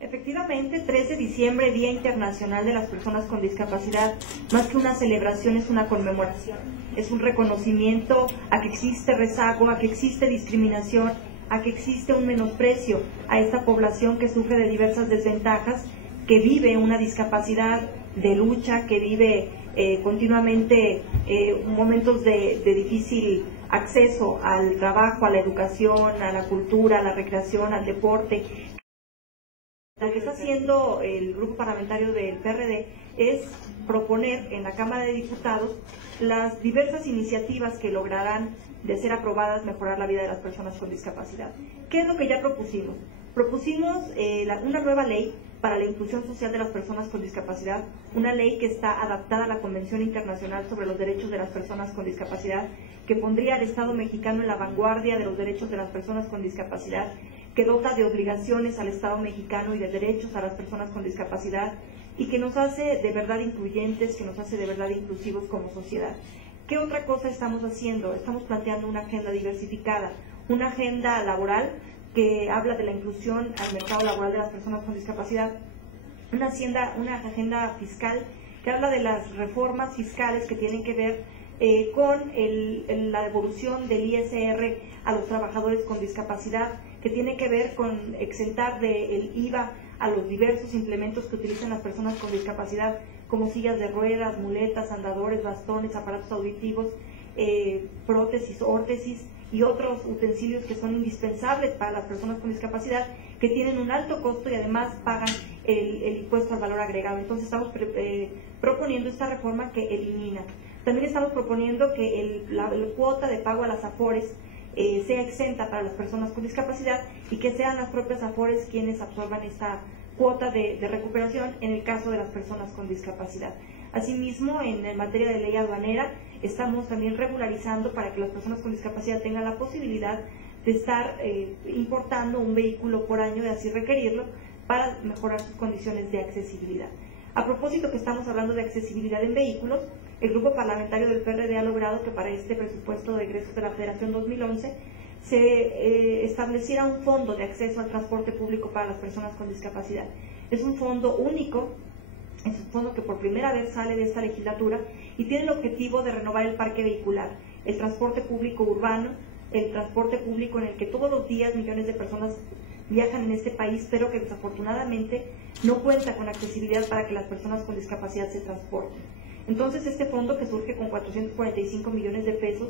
Efectivamente, 3 de diciembre, Día Internacional de las Personas con Discapacidad, más que una celebración es una conmemoración, es un reconocimiento a que existe rezago, a que existe discriminación, a que existe un menosprecio a esta población que sufre de diversas desventajas, que vive una discapacidad de lucha, que vive continuamente momentos de difícil acceso al trabajo, a la educación, a la cultura, a la recreación, al deporte. Lo que está haciendo el grupo parlamentario del PRD es proponer en la Cámara de Diputados las diversas iniciativas que lograrán, de ser aprobadas, mejorar la vida de las personas con discapacidad. ¿Qué es lo que ya propusimos? Propusimos una nueva ley para la inclusión social de las personas con discapacidad, una ley que está adaptada a la Convención Internacional sobre los Derechos de las Personas con Discapacidad, que pondría al Estado mexicano en la vanguardia de los derechos de las personas con discapacidad, que dota de obligaciones al Estado mexicano y de derechos a las personas con discapacidad, y que nos hace de verdad incluyentes, que nos hace de verdad inclusivos como sociedad. ¿Qué otra cosa estamos haciendo? Estamos planteando una agenda diversificada, una agenda laboral que habla de la inclusión al mercado laboral de las personas con discapacidad, una agenda fiscal que habla de las reformas fiscales que tienen que ver con la devolución del ISR a los trabajadores con discapacidad, que tiene que ver con exentar del IVA a los diversos implementos que utilizan las personas con discapacidad, como sillas de ruedas, muletas, andadores, bastones, aparatos auditivos, prótesis, órtesis y otros utensilios que son indispensables para las personas con discapacidad, que tienen un alto costo y además pagan el impuesto al valor agregado. Entonces estamos proponiendo esta reforma que elimina. También estamos proponiendo que la cuota de pago a las AFORES sea exenta para las personas con discapacidad y que sean las propias AFORES quienes absorban esta cuota de recuperación en el caso de las personas con discapacidad. Asimismo, en materia de ley aduanera, estamos también regularizando para que las personas con discapacidad tengan la posibilidad de estar importando un vehículo por año, de así requerirlo, para mejorar sus condiciones de accesibilidad. A propósito que estamos hablando de accesibilidad en vehículos, el grupo parlamentario del PRD ha logrado que para este presupuesto de egresos de la Federación 2011 se estableciera un fondo de acceso al transporte público para las personas con discapacidad. Es un fondo único, es un fondo que por primera vez sale de esta legislatura y tiene el objetivo de renovar el parque vehicular, el transporte público urbano, el transporte público en el que todos los días millones de personas viajan en este país, pero que desafortunadamente no cuenta con accesibilidad para que las personas con discapacidad se transporten. Entonces, este fondo, que surge con 445 millones de pesos,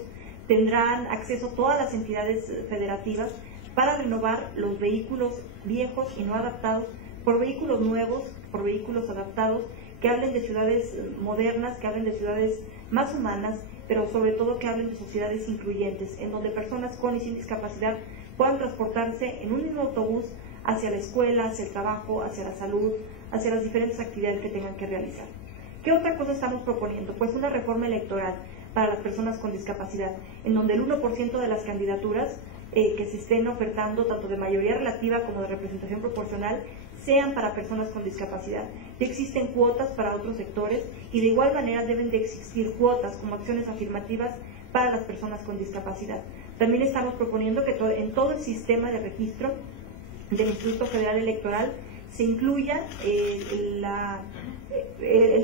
tendrán acceso todas las entidades federativas para renovar los vehículos viejos y no adaptados por vehículos nuevos, por vehículos adaptados, que hablen de ciudades modernas, que hablen de ciudades más humanas, pero sobre todo que hablen de sociedades incluyentes, en donde personas con y sin discapacidad puedan transportarse en un mismo autobús hacia la escuela, hacia el trabajo, hacia la salud, hacia las diferentes actividades que tengan que realizar. ¿Qué otra cosa estamos proponiendo? Pues una reforma electoral para las personas con discapacidad, en donde el 1% de las candidaturas que se estén ofertando, tanto de mayoría relativa como de representación proporcional, sean para personas con discapacidad. Ya existen cuotas para otros sectores y de igual manera deben de existir cuotas como acciones afirmativas para las personas con discapacidad. También estamos proponiendo que en todo el sistema de registro del Instituto Federal Electoral se incluya el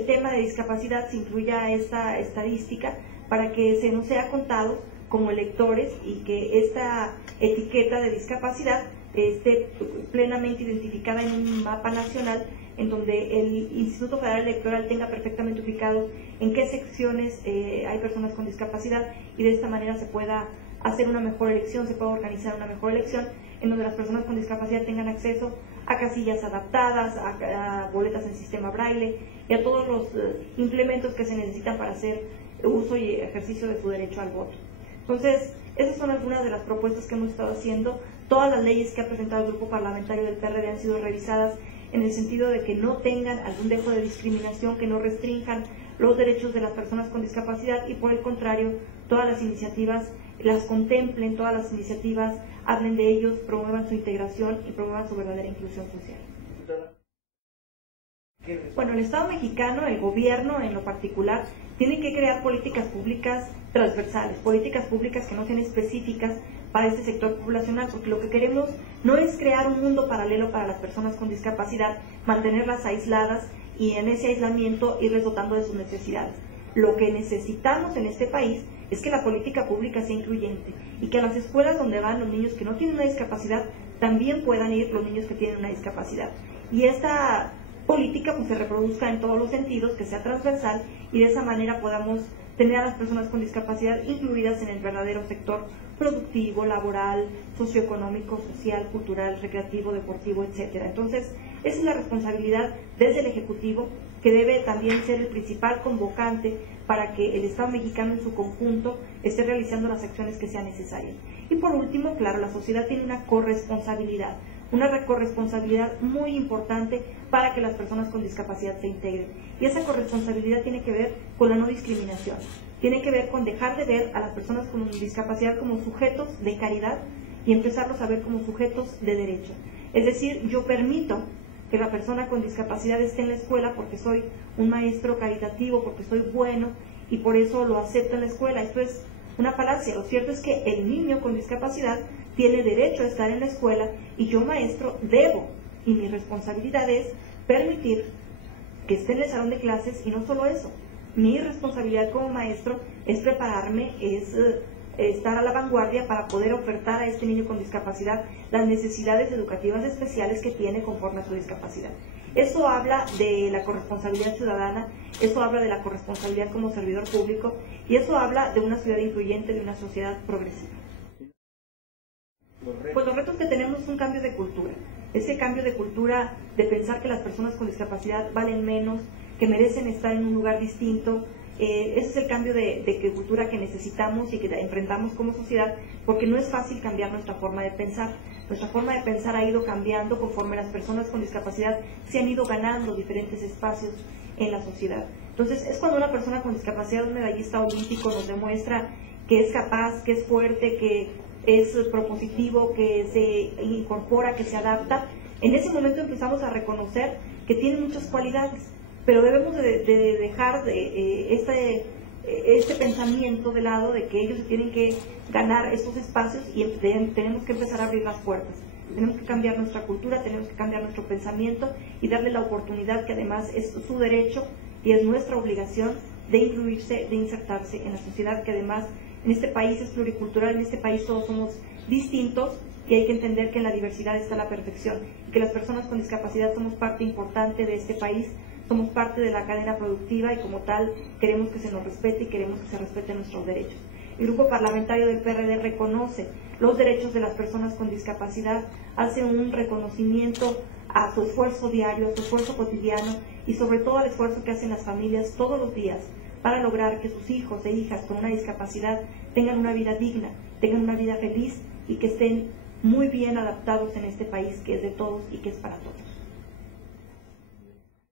tema de discapacidad, se incluya esta estadística para que se nos sea contado como electores y que esta etiqueta de discapacidad esté plenamente identificada en un mapa nacional, en donde el Instituto Federal Electoral tenga perfectamente ubicado en qué secciones hay personas con discapacidad, y de esta manera se pueda hacer una mejor elección, se pueda organizar una mejor elección en donde las personas con discapacidad tengan acceso a casillas adaptadas, a boletas en sistema braille y a todos los implementos que se necesitan para hacer uso y ejercicio de su derecho al voto. Entonces, esas son algunas de las propuestas que hemos estado haciendo. Todas las leyes que ha presentado el grupo parlamentario del PRD han sido revisadas en el sentido de que no tengan algún dejo de discriminación, que no restrinjan los derechos de las personas con discapacidad, y por el contrario, todas las iniciativas las contemplen, todas las iniciativas hablen de ellos, promuevan su integración y promuevan su verdadera inclusión social. Bueno, el Estado mexicano, el gobierno en lo particular, tienen que crear políticas públicas transversales, políticas públicas que no sean específicas para este sector poblacional, porque lo que queremos no es crear un mundo paralelo para las personas con discapacidad, mantenerlas aisladas y en ese aislamiento irles dotando de sus necesidades. Lo que necesitamos en este país es que la política pública sea incluyente y que a las escuelas donde van los niños que no tienen una discapacidad también puedan ir los niños que tienen una discapacidad. Y esta política pues se reproduzca en todos los sentidos, que sea transversal y de esa manera podamos tener a las personas con discapacidad incluidas en el verdadero sector productivo, laboral, socioeconómico, social, cultural, recreativo, deportivo, etcétera. Entonces, esa es la responsabilidad desde el Ejecutivo, que debe también ser el principal convocante para que el Estado mexicano en su conjunto esté realizando las acciones que sean necesarias. Y por último, claro, la sociedad tiene una corresponsabilidad muy importante para que las personas con discapacidad se integren. Y esa corresponsabilidad tiene que ver con la no discriminación, tiene que ver con dejar de ver a las personas con discapacidad como sujetos de caridad y empezarlos a ver como sujetos de derecho. Es decir, yo permito que la persona con discapacidad esté en la escuela porque soy un maestro caritativo, porque soy bueno y por eso lo acepto en la escuela. Esto es una falacia. Lo cierto es que el niño con discapacidad tiene derecho a estar en la escuela y yo, maestro, debo, y mi responsabilidad es permitir que esté en el salón de clases. Y no solo eso, mi responsabilidad como maestro es prepararme, es estar a la vanguardia para poder ofertar a este niño con discapacidad las necesidades educativas especiales que tiene conforme a su discapacidad. Eso habla de la corresponsabilidad ciudadana, eso habla de la corresponsabilidad como servidor público y eso habla de una ciudad incluyente, de una sociedad progresiva. Pues los retos que tenemos es un cambio de cultura, ese cambio de cultura de pensar que las personas con discapacidad valen menos, que merecen estar en un lugar distinto. Ese es el cambio de cultura que necesitamos y que enfrentamos como sociedad, porque no es fácil cambiar nuestra forma de pensar. Nuestra forma de pensar ha ido cambiando conforme las personas con discapacidad se han ido ganando diferentes espacios en la sociedad. Entonces, es cuando una persona con discapacidad, un medallista olímpico, nos demuestra que es capaz, que es fuerte, que es propositivo, que se incorpora, que se adapta. En ese momento empezamos a reconocer que tiene muchas cualidades, pero debemos de dejar este pensamiento de lado de que ellos tienen que ganar estos espacios y tenemos que empezar a abrir las puertas. Tenemos que cambiar nuestra cultura, tenemos que cambiar nuestro pensamiento y darle la oportunidad, que además es su derecho y es nuestra obligación, de incluirse, de insertarse en la sociedad, que además en este país es pluricultural, en este país todos somos distintos y hay que entender que en la diversidad está la perfección y que las personas con discapacidad somos parte importante de este país, somos parte de la cadena productiva y como tal queremos que se nos respete y queremos que se respeten nuestros derechos. El grupo parlamentario del PRD reconoce los derechos de las personas con discapacidad, hace un reconocimiento a su esfuerzo diario, a su esfuerzo cotidiano y sobre todo al esfuerzo que hacen las familias todos los días para lograr que sus hijos e hijas con una discapacidad tengan una vida digna, tengan una vida feliz y que estén muy bien adaptados en este país que es de todos y que es para todos.